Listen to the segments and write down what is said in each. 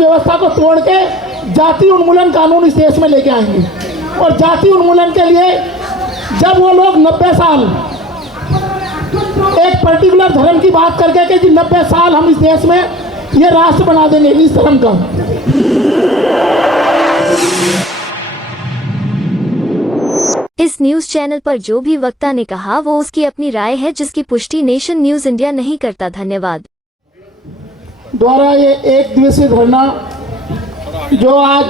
व्यवस्था को तोड़ के जाति उन्मूलन कानून इस देश में लेके आएंगे। और जाति उन्मूलन के लिए जब वो लोग 90 साल एक पर्टिकुलर धर्म की बात करके कि 90 साल हम इस देश में ये राष्ट्र बना देंगे इस धर्म का, इस न्यूज चैनल पर जो भी वक्ता ने कहा वो उसकी अपनी राय है, जिसकी पुष्टि नेशन न्यूज इंडिया नहीं करता। धन्यवाद। द्वारा ये एक दिवसीय धरना जो आज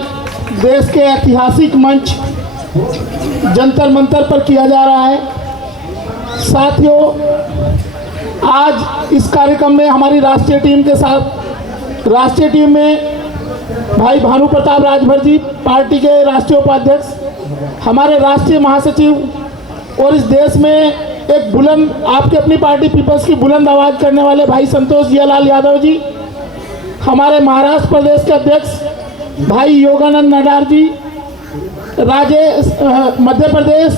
देश के ऐतिहासिक मंच जंतर मंतर पर किया जा रहा है। साथियों, आज इस कार्यक्रम में हमारी राष्ट्रीय टीम के साथ, राष्ट्रीय टीम में भाई भानु प्रताप राजभर जी, पार्टी के राष्ट्रीय उपाध्यक्ष, हमारे राष्ट्रीय महासचिव और इस देश में एक बुलंद, आपकी अपनी पार्टी पीपल्स की बुलंद आवाज़ करने वाले भाई संतोष जियालाल यादव जी, हमारे महाराष्ट्र प्रदेश के अध्यक्ष भाई योगानंद नडार जी, मध्य प्रदेश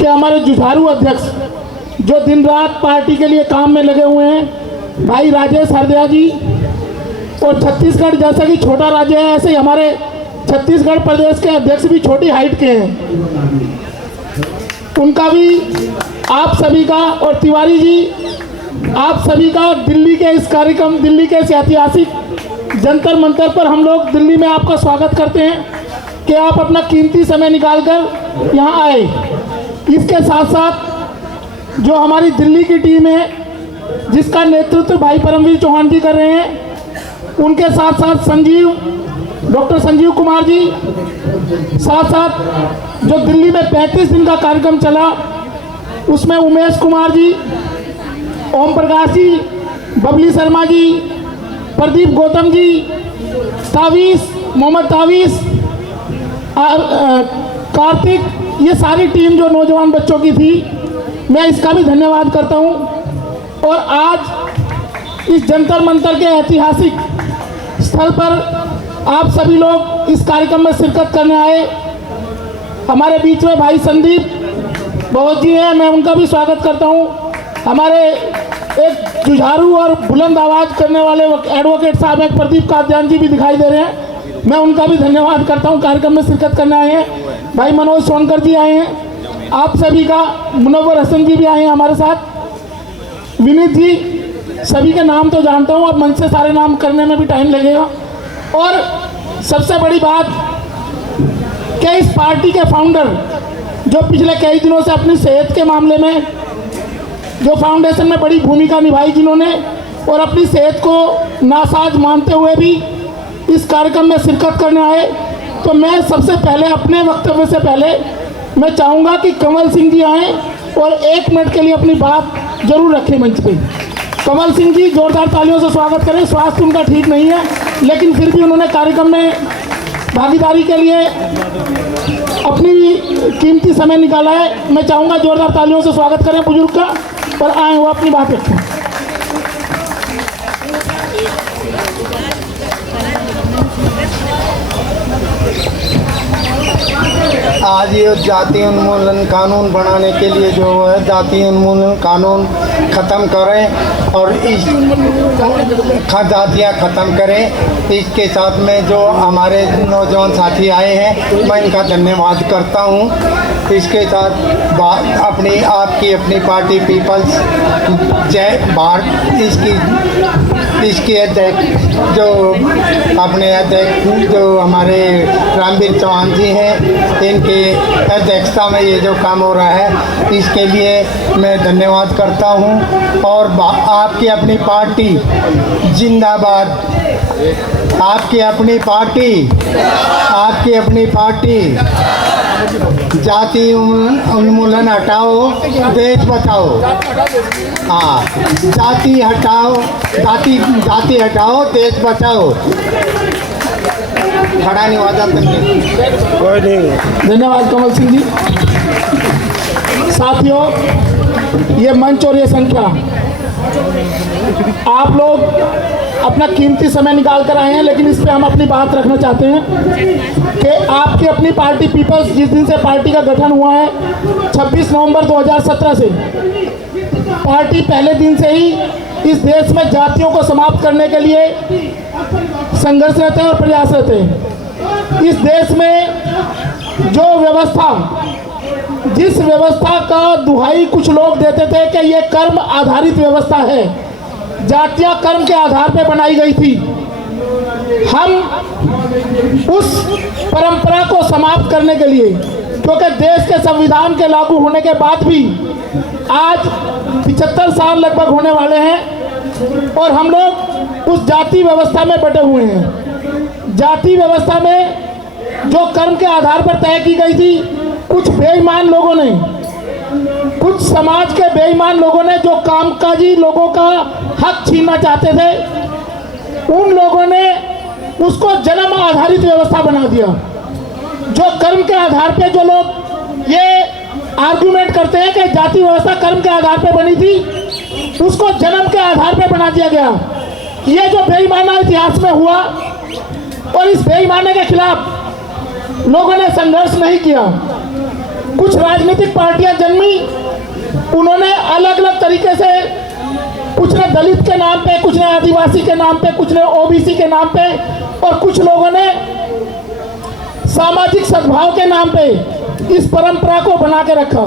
के हमारे जुझारू अध्यक्ष जो दिन रात पार्टी के लिए काम में लगे हुए हैं भाई राजेश हरदिया जी, और छत्तीसगढ़ जैसा कि छोटा राज्य है ऐसे ही हमारे छत्तीसगढ़ प्रदेश के अध्यक्ष भी छोटी हाइट के हैं, उनका भी आप सभी का, और तिवारी जी आप सभी का दिल्ली के इस कार्यक्रम, दिल्ली के इस ऐतिहासिक जंतर मंतर पर हम लोग दिल्ली में आपका स्वागत करते हैं कि आप अपना कीमती समय निकालकर यहाँ आए। इसके साथ साथ जो हमारी दिल्ली की टीम है जिसका नेतृत्व भाई परमवीर चौहान जी कर रहे हैं, उनके साथ साथ डॉक्टर संजीव कुमार जी, साथ साथ जो दिल्ली में 35 दिन का कार्यक्रम चला उसमें उमेश कुमार जी, ओम प्रकाश जी, बबली शर्मा जी, प्रदीप गौतम जी, मोहम्मद तावीस, कार्तिक, ये सारी टीम जो नौजवान बच्चों की थी, मैं इसका भी धन्यवाद करता हूँ। और आज इस जंतर मंतर के ऐतिहासिक स्थल पर आप सभी लोग इस कार्यक्रम में शिरकत करने आए। हमारे बीच में भाई संदीप बहुत जी हैं, मैं उनका भी स्वागत करता हूँ। हमारे एक जुझारू और बुलंद आवाज़ करने वाले एडवोकेट साहब एक प्रदीप कादयान जी भी दिखाई दे रहे हैं, मैं उनका भी धन्यवाद करता हूँ। कार्यक्रम में शिरकत करने आए हैं भाई मनोज सोनकर जी आए हैं, आप सभी का, मुनव्वर हसन जी भी आए हैं हमारे साथ, विनीत जी, सभी के नाम तो जानता हूँ, अब मंच से सारे नाम करने में भी टाइम लगेगा। और सबसे बड़ी बात कि इस पार्टी के फाउंडर जो पिछले कई दिनों से अपनी सेहत के मामले में जो फाउंडेशन में बड़ी भूमिका निभाई जिन्होंने, और अपनी सेहत को नासाज मानते हुए भी इस कार्यक्रम में शिरकत करने आए, तो मैं सबसे पहले अपने वक्तव्य से पहले मैं चाहूँगा कि कंवल सिंह जी आएँ और 1 मिनट के लिए अपनी बात जरूर रखें मंच पे। कंवल सिंह जी, जोरदार तालियों से स्वागत करें। स्वास्थ्य उनका ठीक नहीं है लेकिन फिर भी उन्होंने कार्यक्रम में भागीदारी के लिए अपनी कीमती समय निकाला है। मैं चाहूँगा जोरदार तालियों से स्वागत करें बुजुर्ग का, और आए वो अपनी बात रखें। आज ये जाति उन्मूलन कानून बनाने के लिए जो है जाति उन्मूलन कानून ख़त्म करें और इस जातियाँ ख़त्म करें। इसके साथ में जो हमारे नौजवान साथी आए हैं मैं इनका धन्यवाद करता हूँ। इसके साथ आपकी अपनी पार्टी पीपल्स जय भारत, इसकी अध्यक्ष जो अपने अध्यक्ष जो हमारे रामवीर चौहान जी हैं, इनके अध्यक्षता में ये जो काम हो रहा है इसके लिए मैं धन्यवाद करता हूँ। और आपकी अपनी पार्टी जिंदाबाद, आपकी अपनी पार्टी जाति उन्मूलन हटाओ, देश बचाओ। हाँ, जाति हटाओ, देश बचाओ। खड़ा नहीं हुआ जाता। धन्यवाद कंवल सिंह जी। साथियों, ये मंच और ये संख्या, आप लोग अपना कीमती समय निकाल कर आए हैं, लेकिन इस पे हम अपनी बात रखना चाहते हैं कि आपकी अपनी पार्टी पीपल्स, जिस दिन से पार्टी का गठन हुआ है 26 नवंबर 2017 से, पार्टी पहले दिन से ही इस देश में जातियों को समाप्त करने के लिए संघर्ष रहते हैं और प्रयास रहते हैं। इस देश में जो व्यवस्था, जिस व्यवस्था का दुहाई कुछ लोग देते थे कि ये कर्म आधारित व्यवस्था है, जातियां कर्म के आधार पर बनाई गई थी, हम उस परंपरा को समाप्त करने के लिए, क्योंकि देश के संविधान के लागू होने के बाद भी आज 75 साल लगभग होने वाले हैं और हम लोग उस जाति व्यवस्था में बटे हुए हैं। जाति व्यवस्था में जो कर्म के आधार पर तय की गई थी, कुछ बेईमान लोगों ने, कुछ समाज के बेईमान लोगों ने जो कामकाजी लोगों का हक छीनना चाहते थे, उन लोगों ने उसको जन्म आधारित व्यवस्था बना दिया। जो कर्म के आधार पे जो लोग ये आर्गुमेंट करते हैं कि जाति व्यवस्था कर्म के आधार पे बनी थी, उसको जन्म के आधार पे बना दिया गया। ये जो बेईमाना इतिहास में हुआ और इस बेईमाने के खिलाफ लोगों ने संघर्ष नहीं किया। कुछ राजनीतिक पार्टियां जन्मी, उन्होंने अलग अलग तरीके से, कुछ ने दलित के नाम पे, कुछ ने आदिवासी के नाम पे, कुछ ने ओबीसी के नाम पे और कुछ लोगों ने सामाजिक सद्भाव के नाम पे इस परंपरा को बना के रखा।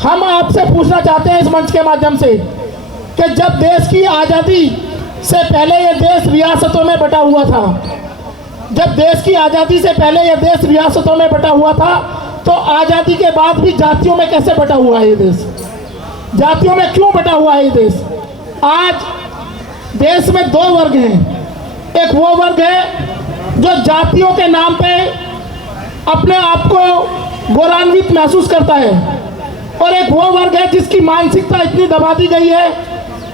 हम आपसे पूछना चाहते हैं इस मंच के माध्यम से कि जब देश की आज़ादी से पहले ये देश रियासतों में बटा हुआ था, जब देश की आज़ादी से पहले ये देश रियासतों में बटा हुआ था, तो आज़ादी के बाद भी जातियों में कैसे बटा हुआ है ये देश? जातियों में क्यों बटा हुआ है ये देश? आज देश में दो वर्ग हैं। एक वो वर्ग है जो जातियों के नाम पे अपने आप को गौरवान्वित महसूस करता है, और एक वो वर्ग है जिसकी मानसिकता इतनी दबा दी गई है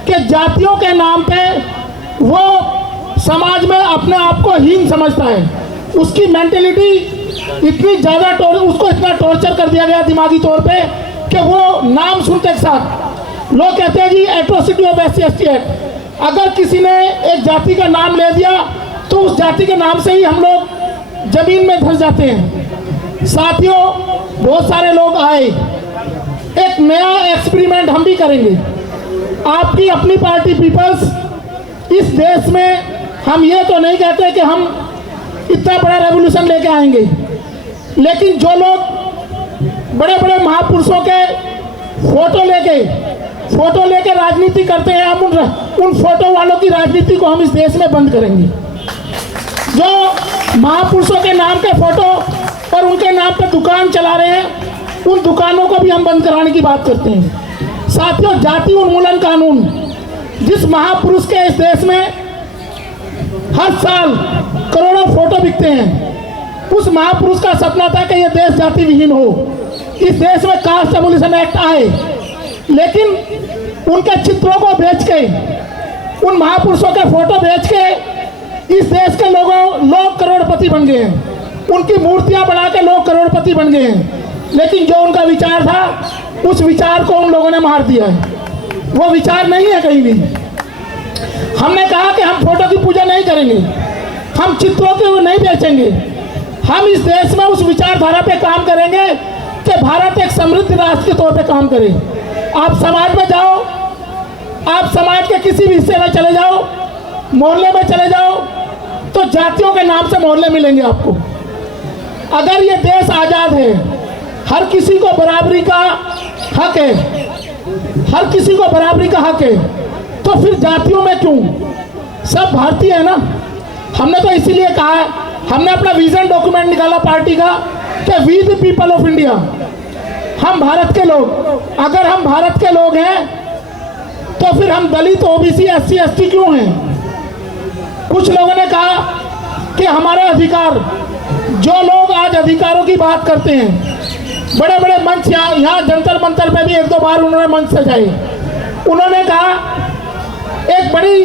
कि जातियों के नाम पे वो समाज में अपने आप को हीन समझता है। उसकी मेंटेलिटी इतनी ज़्यादा उसको इतना टॉर्चर कर दिया गया दिमागी तौर पे कि वो नाम सुनते के साथ लोग कहते हैं जी एट्रोसिटी ऑफ SC/ST एक्ट। अगर किसी ने एक जाति का नाम ले दिया तो उस जाति के नाम से ही हम लोग जमीन में धंस जाते हैं। साथियों, बहुत सारे लोग आए, एक नया एक्सपेरिमेंट हम भी करेंगे। आपकी अपनी पार्टी पीपल्स, इस देश में हम ये तो नहीं कहते कि हम इतना बड़ा रेवोल्यूशन लेके आएंगे, लेकिन जो लोग बड़े बड़े महापुरुषों के फोटो लेके राजनीति करते हैं, हम उन फोटो वालों की राजनीति को हम इस देश में बंद करेंगे। जो महापुरुषों के नाम के फोटो और उनके नाम पे दुकान चला रहे हैं, उन दुकानों को भी हम बंद कराने की बात करते हैं। साथियों, जाति उन्मूलन कानून, जिस महापुरुष के इस देश में हर साल करोड़ों फोटो बिकते हैं, उस महापुरुष का सपना था कि यह देश जाति विहीन हो, इस देश में कास्ट एबोलिशन एक्ट आए, लेकिन उनके चित्रों को बेच के, उन महापुरुषों के फोटो बेच के इस देश के लोग करोड़पति बन गए हैं। उनकी मूर्तियां बना के लोग करोड़पति बन गए हैं, लेकिन जो उनका विचार था, उस विचार को उन लोगों ने मार दिया है। वो विचार नहीं है कहीं भी। हमने कहा कि हम फोटो की पूजा नहीं करेंगे, हम चित्रों के नहीं बेचेंगे, हम इस देश में उस विचारधारा पे काम करेंगे कि भारत एक समृद्ध राष्ट्र के तौर पे काम करे। आप समाज में जाओ, आप समाज के किसी भी हिस्से में चले जाओ, मोहल्ले में चले जाओ, तो जातियों के नाम से मोहल्ले मिलेंगे आपको। अगर ये देश आज़ाद है, हर किसी को बराबरी का हक है, हर किसी को बराबरी का हक है, तो फिर जातियों में क्यों? सब भारतीय है ना। हमने तो इसीलिए कहा है, हमने अपना विजन डॉक्यूमेंट निकाला पार्टी का कि we the people of India, हम भारत के लोग। अगर हम भारत के लोग हैं तो फिर हम दलित, OBC, SC/ST क्यों हैं? कुछ लोगों ने कहा कि हमारे अधिकार, जो लोग आज अधिकारों की बात करते हैं, बड़े बड़े मंच, यहाँ जंतर मंतर पे भी 1-2 बार उन्होंने मंच सजाए। उन्होंने कहा एक बड़ी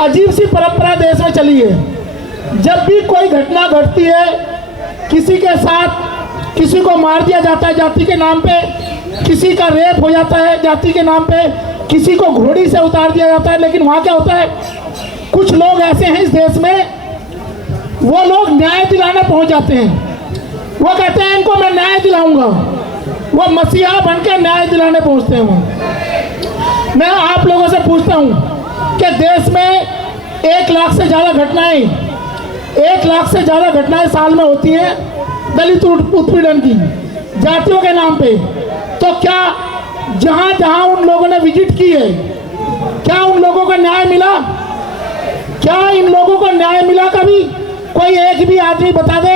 अजीब सी परंपरा देश में चली है, जब भी कोई घटना घटती है, किसी के साथ किसी को मार दिया जाता है जाति के नाम पे, किसी का रेप हो जाता है जाति के नाम पे, किसी को घोड़ी से उतार दिया जाता है, लेकिन वहाँ क्या होता है, कुछ लोग ऐसे हैं इस देश में, वो लोग न्याय दिलाने पहुँच जाते हैं। वो कहते हैं इनको मैं न्याय दिलाऊंगा, वो मसीहा बनकर न्याय दिलाने पहुँचते हैं। वो मैं आप लोगों से पूछता हूँ कि देश में 1 लाख से ज़्यादा घटनाएं लाख से ज़्यादा घटनाएं साल में होती हैं दलित उत्पीड़न की जातियों के नाम पे। तो क्या जहां जहां उन लोगों ने विजिट की है, क्या उन लोगों को न्याय मिला? क्या इन लोगों को न्याय मिला? कभी कोई एक भी आदमी बता दे।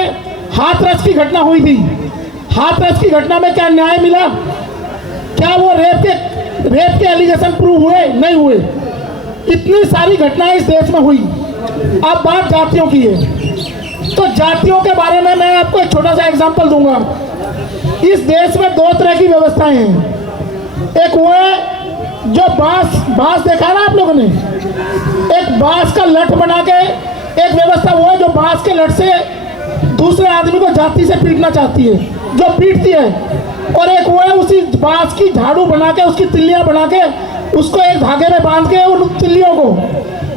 हाथरस की घटना हुई थी, हाथरस की घटना में क्या न्याय मिला? क्या वो रेप के एलिगेशन प्रूव हुए? नहीं हुए। इतनी सारी घटनाएं इस देश में हुई। अब बात जातियों की है, तो जातियों के बारे में मैं आपको एक छोटा सा एग्जांपल दूंगा। इस देश में दो तरह की व्यवस्थाएं हैं। एक वो है जो बांस देखा ना आप लोगों ने, एक बांस का लठ बना के एक व्यवस्था वो है जो बांस के लठ से दूसरे आदमी को जाति से पीटना चाहती है, जो पीटती है। और एक वो है उसी बांस की झाड़ू बना के, उसकी तिल्लियां बना के, उसको एक धागे में बांध के उन तिल्लियों को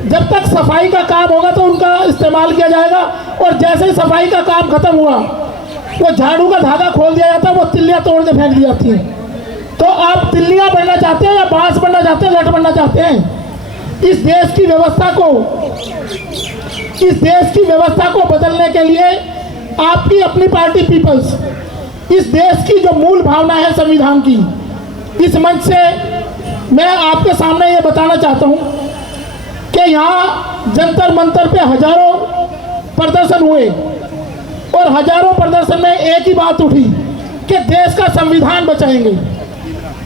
जब तक सफाई का काम होगा तो उनका इस्तेमाल किया जाएगा। और जैसे ही सफाई का काम खत्म हुआ वो झाड़ू का धागा खोल दिया जाता है, वो तिल्लियां तोड़ के फेंक दी जाती हैं। तो आप तिल्लियां बनना चाहते हैं या बांस बनना चाहते हैं, लठ बनना चाहते हैं? इस देश की व्यवस्था को बदलने के लिए आपकी अपनी पार्टी पीपल्स, इस देश की जो मूल भावना है संविधान की, इस मंच से मैं आपके सामने ये बताना चाहता हूँ कि यहाँ जंतर मंतर पे हजारों प्रदर्शन हुए और हजारों प्रदर्शन में एक ही बात उठी कि देश का संविधान बचाएंगे।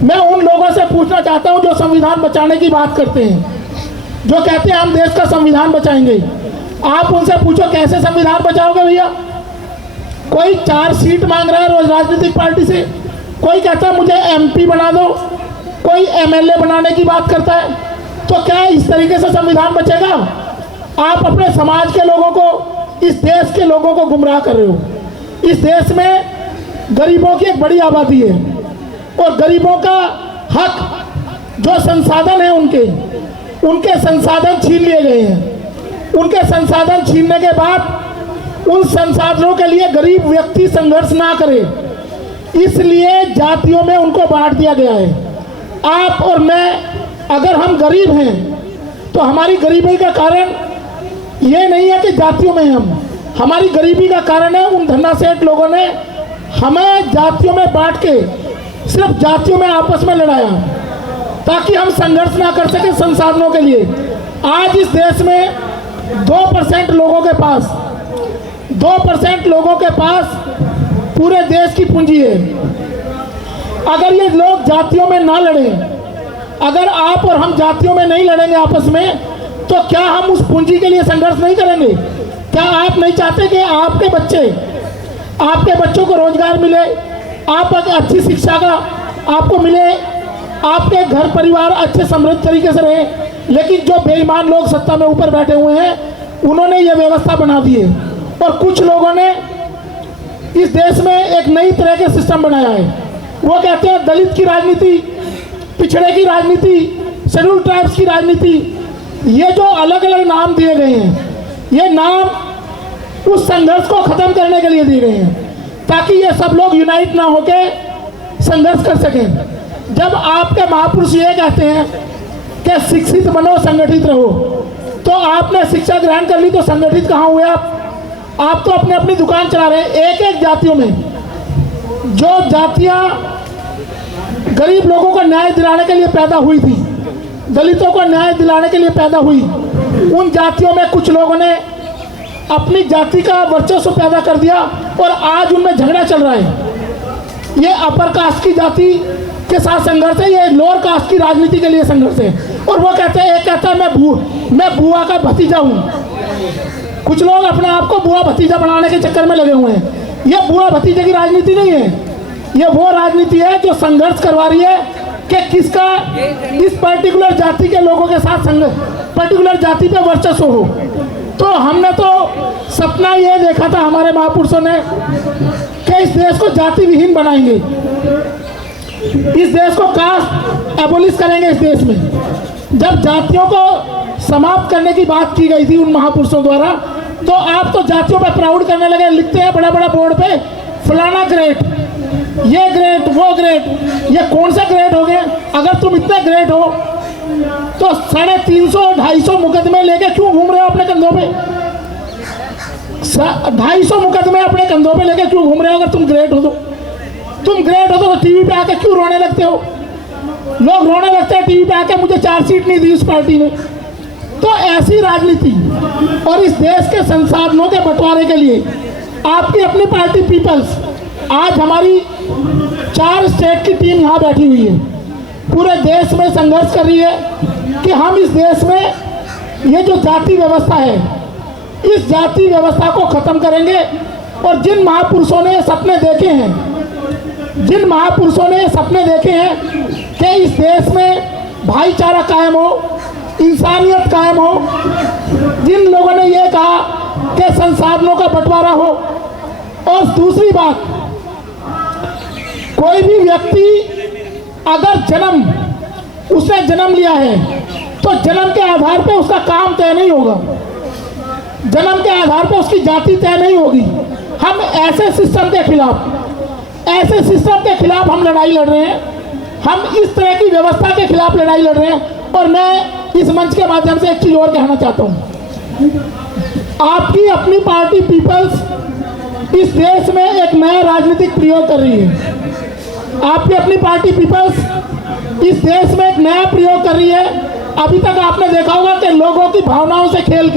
मैं उन लोगों से पूछना चाहता हूँ जो संविधान बचाने की बात करते हैं, जो कहते हैं हम देश का संविधान बचाएंगे। आप उनसे पूछो कैसे संविधान बचाओगे भैया? कोई 4 सीट मांग रहा है रोज राजनीतिक पार्टी से, कोई कहता है मुझे MP बना दो, कोई MLA बनाने की बात करता है। तो क्या इस तरीके से संविधान बचेगा? आप अपने समाज के लोगों को, इस देश के लोगों को गुमराह कर रहे हो। इस देश में गरीबों की एक बड़ी आबादी है और गरीबों का हक, जो संसाधन है उनके संसाधन छीन लिए गए हैं। उनके संसाधन छीनने के बाद उन संसाधनों के लिए गरीब व्यक्ति संघर्ष ना करे, इसलिए जातियों में उनको बांट दिया गया है। आप और मैं अगर हम गरीब हैं तो हमारी गरीबी का कारण ये नहीं है कि जातियों में हमारी गरीबी का कारण है उन धन्ना सेठ लोगों ने हमें जातियों में बांट के सिर्फ जातियों में आपस में लड़ाया ताकि हम संघर्ष ना कर सके संसाधनों के लिए। आज इस देश में 2% लोगों के पास पूरे देश की पूंजी है। अगर ये लोग जातियों में ना लड़ें, अगर आप और हम जातियों में नहीं लड़ेंगे आपस में, तो क्या हम उस पूंजी के लिए संघर्ष नहीं करेंगे? क्या आप नहीं चाहते कि आपके बच्चों को रोजगार मिले, आप अच्छी शिक्षा का आपको मिले, आपके घर परिवार अच्छे समृद्ध तरीके से रहे? लेकिन जो बेईमान लोग सत्ता में ऊपर बैठे हुए हैं उन्होंने ये व्यवस्था बना दी है और कुछ लोगों ने इस देश में एक नई तरह के सिस्टम बनाया है। वो कहते हैं दलित की राजनीति, पिछड़े की राजनीति, शेड्यूल ट्राइब्स की राजनीति। ये जो अलग अलग नाम दिए गए हैं, ये नाम उस संघर्ष को खत्म करने के लिए दिए गए हैं ताकि ये सब लोग यूनाइट ना होके संघर्ष कर सकें। जब आपके महापुरुष ये कहते हैं कि शिक्षित बनो, संगठित रहो, तो आपने शिक्षा ग्रहण कर ली तो संगठित कहाँ हुए आप तो अपने अपनी दुकान चला रहे हैं। एक जातियों में जो जातियाँ गरीब लोगों को न्याय दिलाने के लिए पैदा हुई थी, दलितों को न्याय दिलाने के लिए पैदा हुई, उन जातियों में कुछ लोगों ने अपनी जाति का वर्चस्व पैदा कर दिया और आज उनमें झगड़ा चल रहा है। ये अपर कास्ट की जाति के साथ संघर्ष है, ये लोअर कास्ट की राजनीति के लिए संघर्ष है। और वो कहते हैं, एक कहता है मैं बुआ का भतीजा हूँ। कुछ लोग अपने आप को बुआ भतीजा बनाने के चक्कर में लगे हुए हैं। ये बुआ भतीजे की राजनीति नहीं है, ये वो राजनीति है जो संघर्ष करवा रही है कि किसका इस पर्टिकुलर जाति के लोगों के साथ पर्टिकुलर जाति पे वर्चस्व हो। तो हमने तो सपना ये देखा था हमारे महापुरुषों ने कि इस देश को जाति विहीन बनाएंगे, इस देश को कास्ट एबोलिश करेंगे। इस देश में जब जातियों को समाप्त करने की बात की गई थी उन महापुरुषों द्वारा, तो आप तो जातियों पर प्राउड करने लगे, लिखते हैं बड़ा बड़ा बोर्ड पे फलाना ग्रेट, ये ग्रेट, वो ग्रेट। ये कौन सा ग्रेट हो गए? अगर तुम इतने ग्रेट हो तो 350-250 मुकदमे लेके क्यों घूम रहे हो अपने कंधों पे? 250 मुकदमे अपने कंधों पे लेके क्यों घूम रहे हो? अगर तुम ग्रेट हो तो टीवी पे आके क्यों रोने लगते हो? लोग रोने लगते हैं टीवी पे आके, मुझे चार्जशीट नहीं दी उस पार्टी ने। तो ऐसी राजनीति और इस देश के संसाधनों के बंटवारे के लिए आपकी अपनी पार्टी पीपल्स, आज हमारी 4 स्टेट की टीम यहाँ बैठी हुई है, पूरे देश में संघर्ष कर रही है कि हम इस देश में ये जो जाति व्यवस्था है, इस जाति व्यवस्था को खत्म करेंगे। और जिन महापुरुषों ने सपने देखे हैं कि इस देश में भाईचारा कायम हो, इंसानियत कायम हो, जिन लोगों ने ये कहा कि संसाधनों का बंटवारा हो। और दूसरी बात, कोई भी व्यक्ति अगर उसने जन्म लिया है तो जन्म के आधार पर उसका काम तय नहीं होगा, जन्म के आधार पर उसकी जाति तय नहीं होगी। हम ऐसे सिस्टम के खिलाफ हम लड़ाई लड़ रहे हैं, हम इस तरह की व्यवस्था के खिलाफ लड़ाई लड़ रहे हैं। और मैं इस मंच के माध्यम से एक चीज़ और कहना चाहता हूँ, आपकी अपनी पार्टी पीपल्स इस देश में एक नया राजनीतिक प्रयोग कर रही है। आपकी अपनी पार्टी पीपल्स इस देश में एक नया प्रयोग कर रही है। अभी तक आपने देखा होगा कि लोगों की भावनाओं से खेल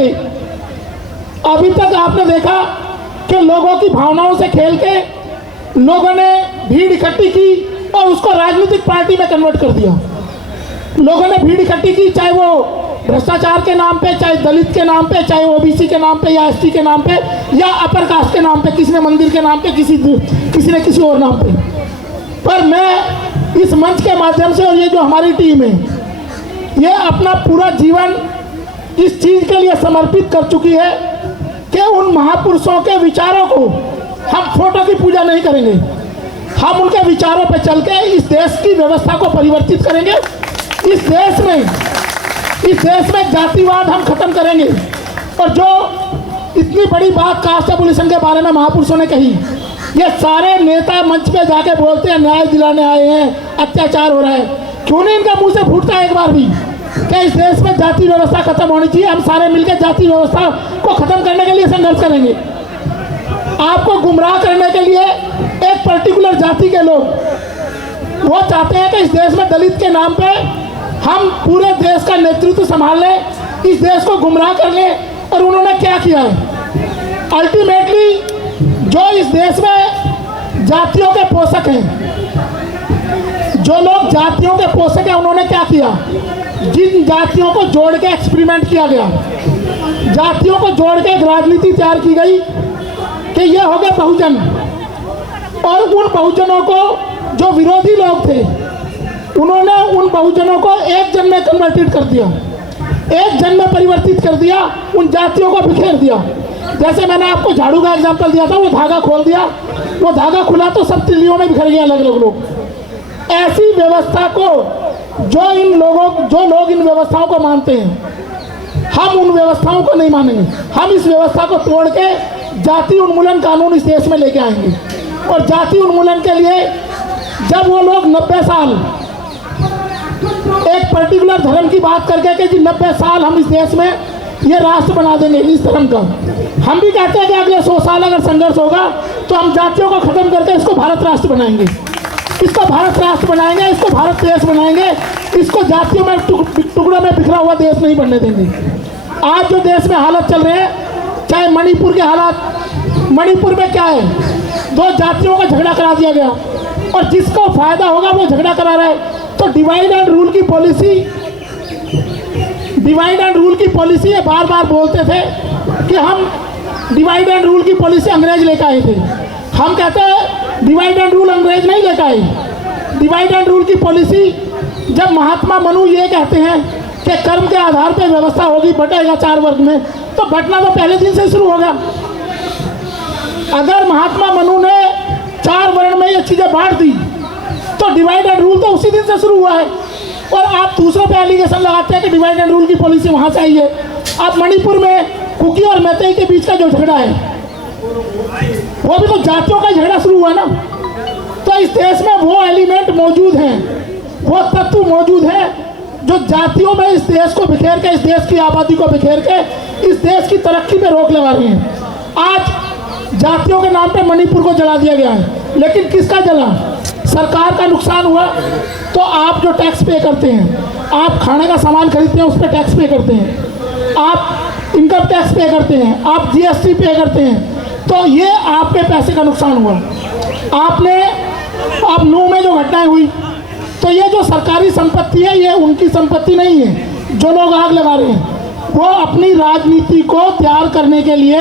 के, लोगों ने भीड़ इकट्ठी की और उसको राजनीतिक पार्टी में कन्वर्ट कर दिया। लोगों ने भीड़ इकट्ठी की, चाहे वो भ्रष्टाचार के नाम पे, चाहे दलित के नाम पे, चाहे ओबीसी के नाम पे, या एसटी के नाम पे, या अपर कास्ट के नाम पे, किसी ने मंदिर के नाम पे, किसी ने किसी और नाम पे। पर मैं इस मंच के माध्यम से, और ये जो हमारी टीम है, ये अपना पूरा जीवन इस चीज़ के लिए समर्पित कर चुकी है कि उन महापुरुषों के विचारों को हम फोटो की पूजा नहीं करेंगे, हम उनके विचारों पर चल के इस देश की व्यवस्था को परिवर्तित करेंगे। इस देश में जातिवाद हम खत्म करेंगे। और जो इतनी बड़ी बात कास्ट एबोलिशन के बारे में महापुरुषों ने कही, ये सारे नेता मंच पे जाके बोलते हैं न्याय दिलाने आए हैं, अत्याचार हो रहा है, क्यों नहीं इनका मुंह से फूटता है एक बार भी कि इस देश में जाति व्यवस्था खत्म होनी चाहिए। हम सारे मिलकर जाति व्यवस्था को खत्म करने के लिए संघर्ष करेंगे। आपको गुमराह करने के लिए एक पर्टिकुलर जाति के लोग वो चाहते हैं कि इस देश में दलित के नाम पे हम पूरे देश का नेतृत्व संभाल लें, इस देश को गुमराह कर लें। और उन्होंने क्या किया है? अल्टीमेटली जो इस देश में जातियों के पोषक हैं, जो लोग जातियों के पोषक हैं, उन्होंने क्या किया? जिन जातियों को जोड़ के एक्सपेरिमेंट किया गया, जातियों को जोड़ के एक राजनीति तैयार की गई कि ये हो गए बहुजन, और उन बहुजनों को जो विरोधी लोग थे, उन्होंने उन बहुजनों को एक जन में कन्वर्टेड कर दिया, एक जन में परिवर्तित कर दिया, उन जातियों को बिखेर दिया। जैसे मैंने आपको झाड़ू का एग्जाम्पल दिया था, वो धागा खोल दिया, वो धागा खुला तो सब तिल्लियों में बिखर गए अलग अलग लोग। ऐसी व्यवस्था को जो लोग इन व्यवस्थाओं को मानते हैं, हम उन व्यवस्थाओं को नहीं मानेंगे। हम इस व्यवस्था को तोड़ के जाति उन्मूलन कानून इस देश में लेके आएंगे। और जाति उन्मूलन के लिए जब वो लोग 90 साल एक पर्टिकुलर धर्म की बात करके कि जी 90 साल हम इस देश में ये राष्ट्र बना देंगे इस धर्म का, हम भी कहते हैं कि अगले 100 साल अगर संघर्ष होगा तो हम जातियों को खत्म करके इसको भारत राष्ट्र बनाएंगे, इसको भारत राष्ट्र बनाएंगे, इसको भारत देश बनाएंगे, इसको जातियों में टुकड़ों में बिखरा हुआ देश नहीं बनने देंगे। आज जो देश में हालत चल रहे हैं, चाहे मणिपुर के हालात, मणिपुर में क्या है, 2 जातियों का झगड़ा करा दिया गया और जिसको फायदा होगा वो झगड़ा करा रहा है। तो डिवाइड एंड रूल की पॉलिसी ये बार बार बोलते थे कि हम डिवाइड एंड रूल की पॉलिसी अंग्रेज लेकर आए थे। हम कहते हैं डिवाइड एंड रूल अंग्रेज नहीं लेकर आए। डिवाइड एंड रूल की पॉलिसी जब महात्मा मनु ये कहते हैं कि कर्म के आधार पर व्यवस्था होगी, बटेगा 4 वर्ग में, तो बंटना तो पहले दिन से शुरू होगा। अगर महात्मा मनु ने 4 वर्ण में ये चीज़ें बांट दी तो डिवाइड एंड रूल तो उसी दिन से शुरू हुआ है। और आप दूसरों पे एलिगेशन लगाते हैं कि डिवाइड एंड रूल की पॉलिसी वहाँ से आई है। आप मणिपुर में कुकी और मैतेई के बीच का जो झगड़ा है, वो भी तो जातियों का झगड़ा शुरू हुआ ना। तो इस देश में वो एलिमेंट मौजूद हैं, वो तत्व मौजूद हैं जो जातियों में इस देश को बिखेर के, इस देश की आबादी को बिखेर के इस देश की तरक्की पे रोक लगा रहे हैं। आज जातियों के नाम पे मणिपुर को जला दिया गया है, लेकिन किसका जला? सरकार का नुकसान हुआ। तो आप जो टैक्स पे करते हैं, आप खाने का सामान खरीदते हैं उस पर टैक्स पे करते हैं, आप इनकम टैक्स पे करते हैं, आप जीएसटी पे करते हैं, तो ये आपके पैसे का नुकसान हुआ। आपने अब नूह में जो घटनाएं हुई, तो ये जो सरकारी संपत्ति है ये उनकी संपत्ति नहीं है। जो लोग आग लगा रहे हैं वो अपनी राजनीति को तैयार करने के लिए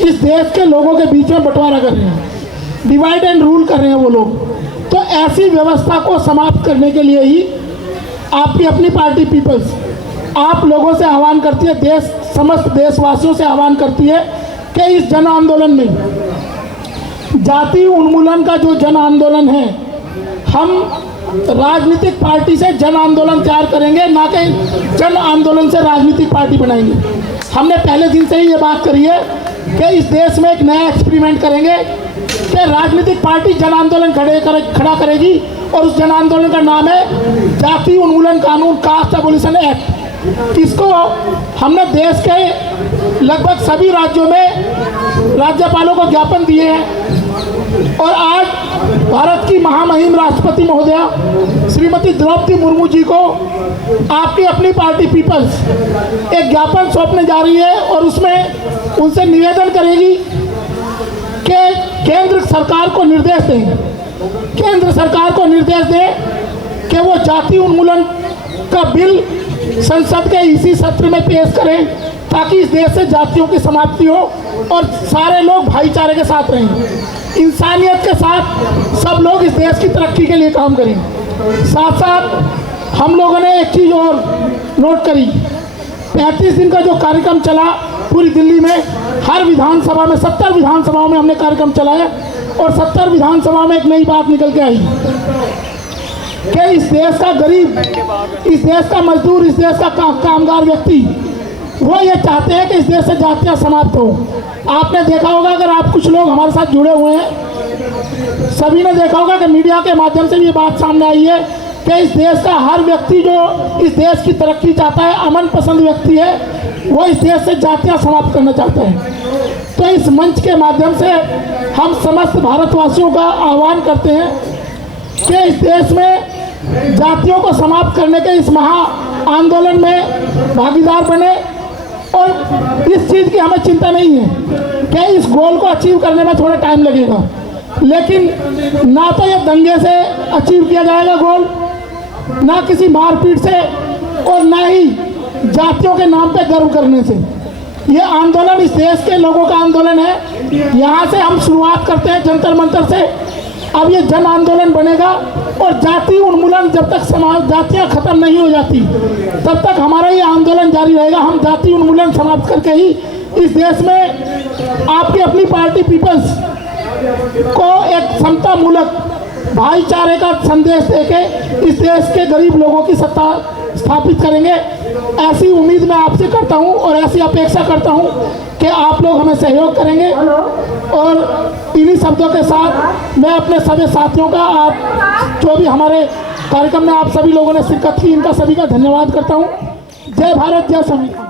इस देश के लोगों के बीच में बंटवारा कर रहे हैं, डिवाइड एंड रूल कर रहे हैं वो लोग। तो ऐसी व्यवस्था को समाप्त करने के लिए ही आपकी अपनी पार्टी पीपल्स आप लोगों से आह्वान करती है, समस्त देशवासियों से आह्वान करती है कि इस जन आंदोलन में, जाति उन्मूलन का जो जन आंदोलन है, हम राजनीतिक पार्टी से जन आंदोलन तैयार करेंगे, ना कि जन आंदोलन से राजनीतिक पार्टी बनाएंगे। हमने पहले दिन से ही ये बात करी है कि इस देश में एक नया एक्सपेरिमेंट करेंगे कि राजनीतिक पार्टी जन आंदोलन खड़ा करेगी और उस जन आंदोलन का नाम है जाति उन्मूलन कानून, कास्ट एबोलिशन एक्ट। इसको हमने देश के लगभग सभी राज्यों में राज्यपालों को ज्ञापन दिए हैं और आज भारत की महामहिम राष्ट्रपति महोदया श्रीमती द्रौपदी मुर्मू जी को आपकी अपनी पार्टी पीपल्स एक ज्ञापन सौंपने जा रही है और उसमें उनसे निवेदन करेगी कि केंद्र सरकार को निर्देश दें कि वो जाति उन्मूलन का बिल संसद के इसी सत्र में पेश करें, ताकि इस देश से जातियों की समाप्ति हो और सारे लोग भाईचारे के साथ रहें, इंसानियत के साथ सब लोग इस देश की तरक्की के लिए काम करें। साथ साथ हम लोगों ने एक चीज़ और नोट करी, 35 दिन का जो कार्यक्रम चला पूरी दिल्ली में, हर विधानसभा में 70 विधानसभाओं में हमने कार्यक्रम चलाया और 70 विधानसभा में एक नई बात निकल के आई कि इस देश का गरीब, इस देश का मजदूर, इस देश का कामगार व्यक्ति वो ये चाहते हैं कि इस देश से जातियाँ समाप्त हो। आपने देखा होगा, अगर आप कुछ लोग हमारे साथ जुड़े हुए हैं, सभी ने देखा होगा कि मीडिया के माध्यम से ये बात सामने आई है कि इस देश का हर व्यक्ति जो इस देश की तरक्की चाहता है, अमन पसंद व्यक्ति है, वो इस देश से जातियाँ समाप्त करना चाहता है। तो इस मंच के माध्यम से हम समस्त भारतवासियों का आह्वान करते हैं कि इस देश में जातियों को समाप्त करने के इस महा आंदोलन में भागीदार बने। और इस चीज़ की हमें चिंता नहीं है कि इस गोल को अचीव करने में थोड़ा टाइम लगेगा, लेकिन ना तो ये दंगे से अचीव किया जाएगा गोल, ना किसी मारपीट से, और ना ही जातियों के नाम पे गर्व करने से। ये आंदोलन इस देश के लोगों का आंदोलन है। यहाँ से हम शुरुआत करते हैं जंतर मंतर से, अब ये जन आंदोलन बनेगा और जाति उन्मूलन जब तक जातियाँ खत्म नहीं हो जाती तब तक हमारा ये आंदोलन जारी रहेगा। हम जाति उन्मूलन समाप्त करके ही इस देश में आपकी अपनी पार्टी पीपल्स को एक समता मूलक भाईचारे का संदेश देके इस देश के गरीब लोगों की सत्ता स्थापित करेंगे। ऐसी उम्मीद मैं आपसे करता हूं और ऐसी अपेक्षा करता हूं कि आप लोग हमें सहयोग करेंगे। और इन्हीं शब्दों के साथ मैं अपने सभी साथियों का, आप जो भी हमारे कार्यक्रम में आप सभी लोगों ने शिरकत की, इनका सभी का धन्यवाद करता हूं। जय भारत, जय संविधान।